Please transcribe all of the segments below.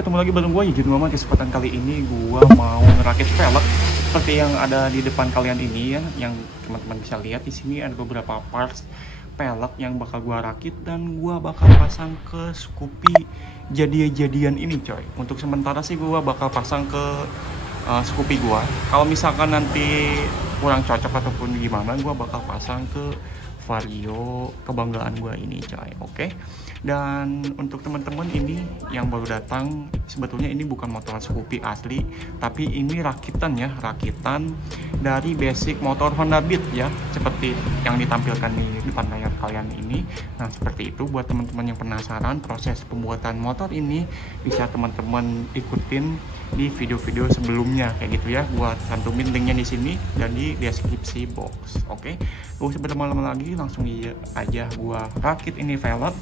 ketemu lagi bareng gue Yujin Muhammad. Kesempatan kali ini gue mau ngerakit velg seperti yang ada di depan kalian ini ya, yang teman-teman bisa lihat di sini ada beberapa parts velg yang bakal gue rakit dan gue bakal pasang ke Scoopy jadian ini coy. Untuk sementara sih gue bakal pasang ke Scoopy gue. Kalau misalkan nanti kurang cocok ataupun gimana, gue bakal pasang ke Vario kebanggaan gue ini coy. Oke. Dan untuk teman-teman ini yang baru datang, sebetulnya ini bukan motor Scoopy asli, tapi ini rakitan ya, rakitan dari basic motor Honda Beat ya, seperti yang ditampilkan di depan layar kalian ini. Nah seperti itu, buat teman-teman yang penasaran proses pembuatan motor ini, bisa teman-teman ikutin di video-video sebelumnya kayak gitu ya. Buat cantumin linknya di sini dan di deskripsi box. Oke, gak usah berlama-lama lagi, langsung aja gua rakit ini velg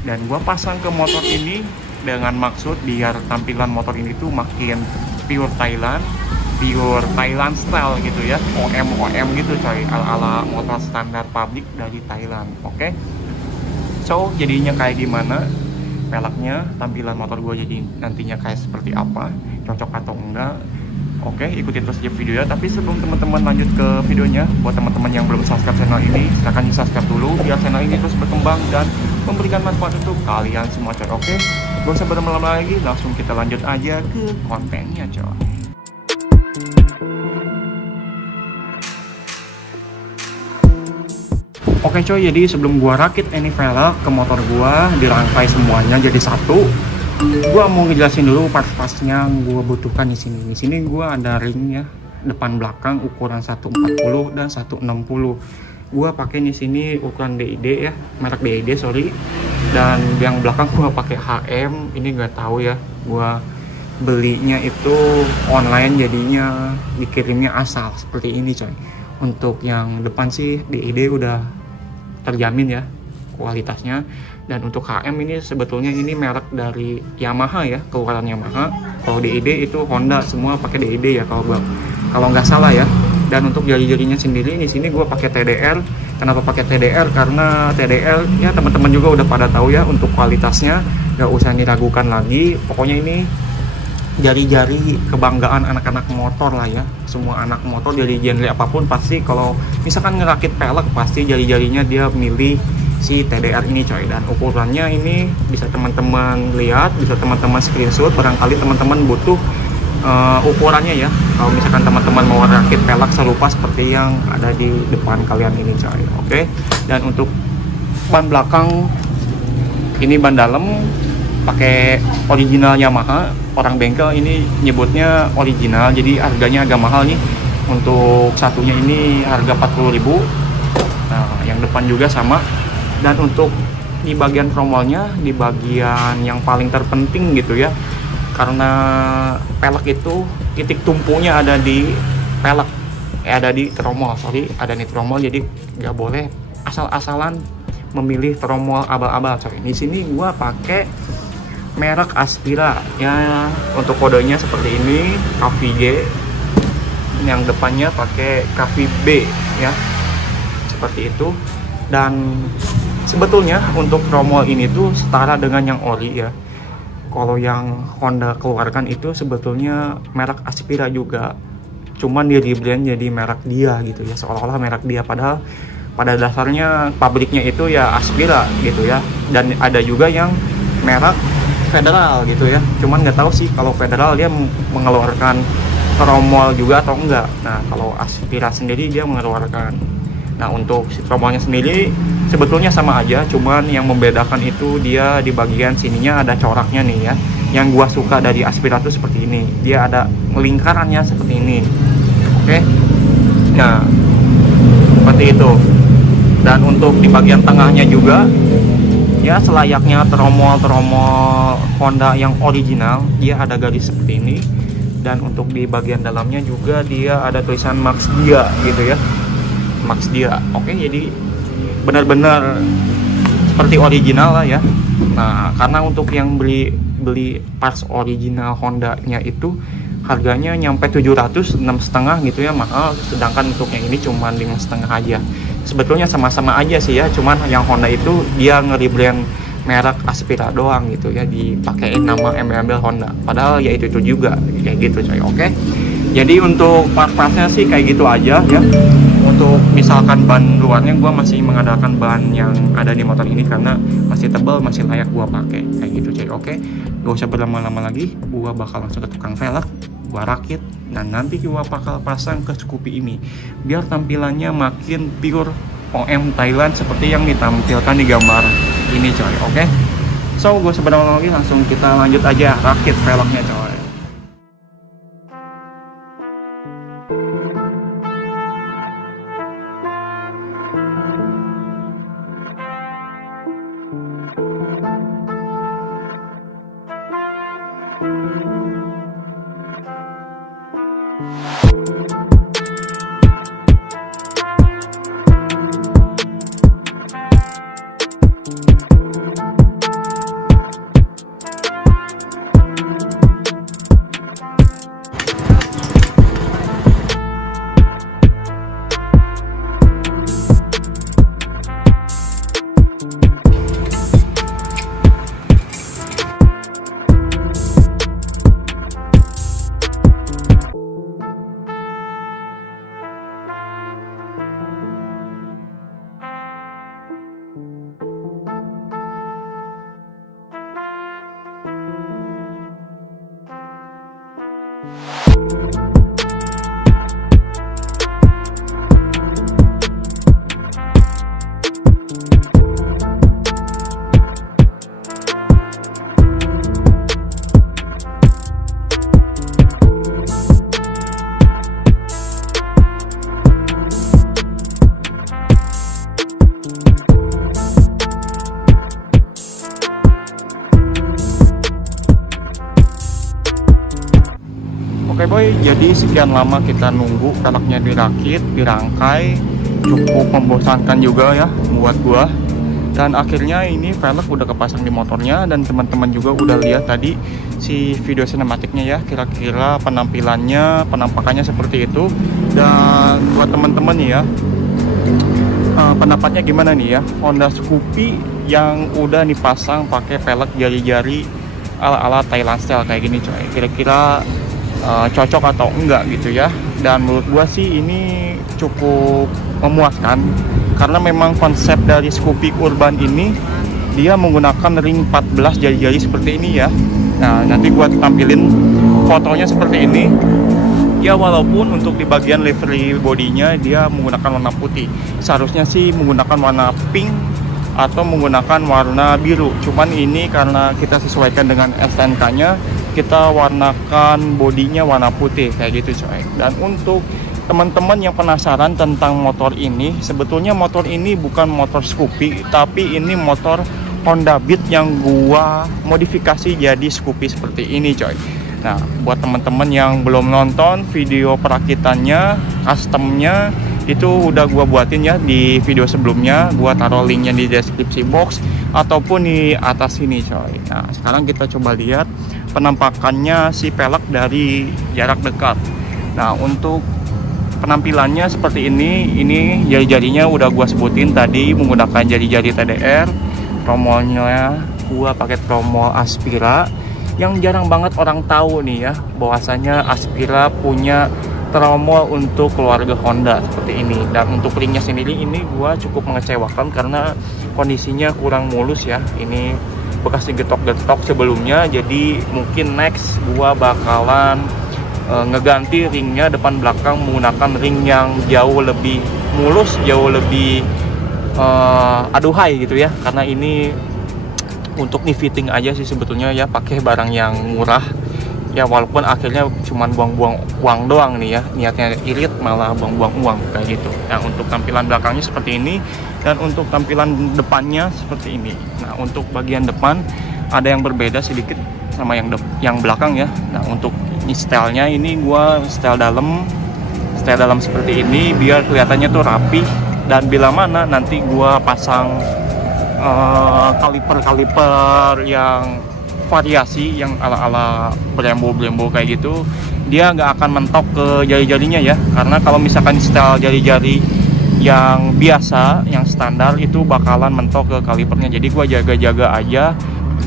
dan gua pasang ke motor ini dengan maksud biar tampilan motor ini tuh makin pure Thailand style gitu ya, OM gitu coy, ala motor standar pabrik dari Thailand. Oke. So jadinya kayak gimana velgnya, tampilan motor gue jadi nantinya kayak seperti apa, cocok atau enggak. Oke, ikutin terus aja video ya. Tapi sebelum teman-teman lanjut ke videonya, buat teman-teman yang belum subscribe channel ini, silahkan di subscribe dulu biar channel ini terus berkembang dan memberikan manfaat untuk kalian semua coy. Oke, gak usah berlama-lama lagi, langsung kita lanjut aja ke kontennya coy. Oke coy, jadi sebelum gua rakit ini velg ke motor gua, dirangkai semuanya jadi satu. Gua mau ngejelasin dulu parts-partsnya yang gua butuhkan di sini. Di sini gua ada ring ya, depan belakang ukuran 140 dan 160. Gua pakai di sini ukuran DID ya, merek DID sorry. Dan yang belakang gua pakai HM, ini nggak tahu ya. Gua belinya itu online jadinya dikirimnya asal seperti ini coy. Untuk yang depan sih DID udah terjamin ya kualitasnya. Dan untuk HM ini sebetulnya ini merek dari Yamaha ya, keluaran Yamaha. Kalau DID itu Honda, semua pakai DID ya kalau nggak salah ya. Dan untuk jari-jarinya sendiri di sini gue pakai TDR. Kenapa pakai TDR? Karena TDR ya teman-teman juga udah pada tahu ya, untuk kualitasnya nggak usah diragukan lagi. Pokoknya ini jari-jari kebanggaan anak-anak motor lah ya. Semua anak motor dari genre apapun pasti kalau misalkan ngerakit velg pasti jari-jarinya dia milih si TDR ini coy. Dan ukurannya ini bisa teman-teman lihat, bisa teman-teman screenshot, barangkali teman-teman butuh ukurannya ya. Kalau misalkan teman-teman mau rakit velg serupa seperti yang ada di depan kalian ini coy. Oke. Dan untuk ban belakang ini ban dalam pakai original Yamaha. Orang bengkel ini nyebutnya original, jadi harganya agak mahal nih. Untuk satunya ini harga 40.000. Nah yang depan juga sama. Dan untuk di bagian tromolnya, di bagian yang paling terpenting gitu ya, karena velg itu titik tumpunya ada di velg, ada di tromol, ada di tromol, jadi nggak boleh asal-asalan memilih tromol abal-abal coy. Di sini gua pakai merek Aspira ya, untuk kodenya seperti ini, KVG. Yang depannya pakai KVB ya, seperti itu. Dan sebetulnya untuk tromol ini tuh setara dengan yang ori ya. Kalau yang Honda keluarkan itu sebetulnya merek Aspira juga, cuman dia rebrand jadi merek dia gitu ya, seolah-olah merek dia, padahal pada dasarnya pabriknya itu ya Aspira gitu ya. Dan ada juga yang merek Federal gitu ya, cuman nggak tahu sih kalau Federal dia mengeluarkan tromol juga atau enggak. Nah kalau Aspira sendiri dia mengeluarkan. Nah untuk si tromolnya sendiri sebetulnya sama aja, cuman yang membedakan itu dia di bagian sininya ada coraknya nih ya. Yang gua suka dari Aspira tuh seperti ini, dia ada lingkarannya seperti ini. Oke. Nah seperti itu. Dan untuk di bagian tengahnya juga ya selayaknya tromol Honda yang original, dia ada garis seperti ini. Dan untuk di bagian dalamnya juga dia ada tulisan Max Dia gitu ya, Max Dia. Oke, jadi benar-benar seperti original lah ya. Nah karena untuk yang beli parts original Honda-nya itu harganya nyampe 700, 6,5 gitu ya, mahal. Sedangkan untuk yang ini cuma 5,5 aja. Sebetulnya sama-sama aja sih ya, cuman yang Honda itu dia nge-rebrand merek Aspira doang gitu ya, dipakein nama embel-embel Honda, padahal ya itu juga kayak gitu coy. Oke, jadi untuk part-partnya sih kayak gitu aja ya. Untuk misalkan ban luarnya gue masih mengandalkan ban yang ada di motor ini karena masih tebal, masih layak gue pakai kayak gitu coy. Oke, gak usah berlama-lama lagi, gue bakal langsung ke tukang velg, gue rakit, dan nanti gue bakal pasang ke Scoopy ini biar tampilannya makin pure OM Thailand seperti yang ditampilkan di gambar ini coy. Oke, so gue sebenarnya lagi langsung kita lanjut aja rakit velgnya coy. Oke boy, jadi sekian lama kita nunggu velgnya dirakit, dirangkai, cukup membosankan juga ya buat gua. Dan akhirnya ini velg udah kepasang di motornya, dan teman-teman juga udah lihat tadi si video sinematiknya ya, kira-kira penampilannya, penampakannya seperti itu. Dan buat teman-teman nih ya, pendapatnya gimana nih ya Honda Scoopy yang udah dipasang pakai velg jari-jari ala-ala Thailand style kayak gini coy, kira-kira cocok atau enggak gitu ya. Dan menurut gua sih ini cukup memuaskan karena memang konsep dari Scoopy Urban ini dia menggunakan ring 14 jari-jari seperti ini ya. Nah, nanti gua tampilin fotonya seperti ini ya, walaupun untuk di bagian livery bodinya dia menggunakan warna putih, seharusnya sih menggunakan warna pink atau menggunakan warna biru, cuman ini karena kita sesuaikan dengan STNK nya, kita warnakan bodinya warna putih kayak gitu coy. Dan untuk teman-teman yang penasaran tentang motor ini, sebetulnya motor ini bukan motor Scoopy, tapi ini motor Honda Beat yang gua modifikasi jadi Scoopy seperti ini coy. Nah, buat teman-teman yang belum nonton video perakitannya, customnya, itu udah gua buatin ya di video sebelumnya, gua taruh linknya di deskripsi box ataupun di atas sini coy. Nah, sekarang kita coba lihat penampakannya si velg dari jarak dekat. Nah, untuk penampilannya seperti ini jari-jarinya udah gua sebutin tadi menggunakan jari-jari TDR. Tromolnya gua pakai tromol Aspira yang jarang banget orang tahu nih ya, bahwasanya Aspira punya tromol untuk keluarga Honda seperti ini. Dan untuk ringnya sendiri ini gua cukup mengecewakan karena kondisinya kurang mulus ya, ini bekas digetok-getok sebelumnya. Jadi mungkin next gua bakalan ngeganti ringnya depan belakang menggunakan ring yang jauh lebih mulus, jauh lebih aduhai gitu ya, karena ini untuk nih fitting aja sih sebetulnya ya, pakai barang yang murah ya, walaupun akhirnya cuman buang-buang uang doang nih ya, niatnya irit malah buang-buang uang kayak gitu. Nah, untuk tampilan belakangnya seperti ini, dan untuk tampilan depannya seperti ini. Nah, untuk bagian depan ada yang berbeda sedikit sama yang belakang ya. Nah, untuk stylenya ini gua style dalam seperti ini biar kelihatannya tuh rapi. Dan bila mana nanti gua pasang kaliper yang variasi yang ala-ala Brembo kayak gitu, dia nggak akan mentok ke jari-jarinya ya. Karena kalau misalkan style jari-jari yang biasa, yang standar itu bakalan mentok ke kalipernya. Jadi gua jaga-jaga aja,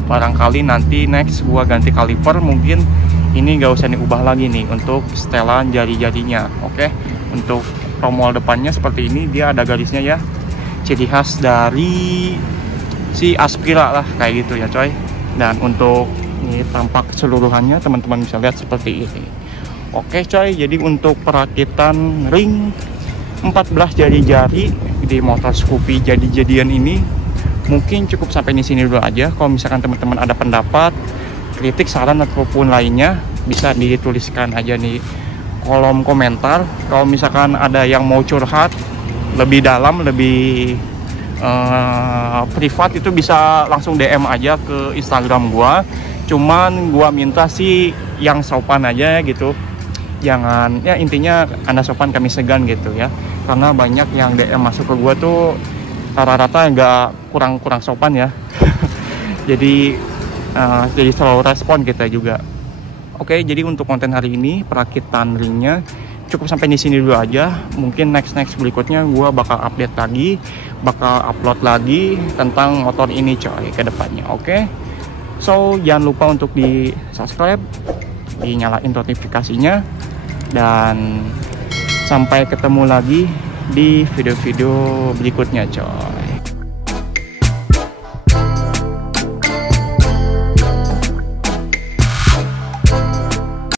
barangkali nanti next gua ganti kaliper, mungkin ini gak usah diubah lagi nih untuk setelan jari-jarinya. Oke, untuk tromol depannya seperti ini, dia ada garisnya ya, ciri khas dari si Aspira lah kayak gitu ya coy. Dan untuk ini tampak keseluruhannya teman-teman bisa lihat seperti ini. Oke coy, jadi untuk perakitan ring 14 jari-jari di motor Scoopy jadi-jadian ini mungkin cukup sampai di sini dulu aja. Kalau misalkan teman-teman ada pendapat, kritik, saran ataupun lainnya, bisa dituliskan aja di kolom komentar. Kalau misalkan ada yang mau curhat lebih dalam, lebih privat, itu bisa langsung DM aja ke Instagram gua. Cuman gua minta sih yang sopan aja gitu, jangan, ya intinya Anda sopan kami segan gitu ya, karena banyak yang DM masuk ke gua tuh rata-rata nggak kurang sopan ya. jadi selalu respon kita juga. Oke, jadi untuk konten hari ini perakitan ringnya cukup sampai di sini dulu aja. Mungkin next berikutnya gua bakal update lagi, bakal upload lagi tentang motor ini coy ke depannya. Oke, so jangan lupa untuk di subscribe, dinyalain notifikasinya, dan sampai ketemu lagi di video-video berikutnya coy.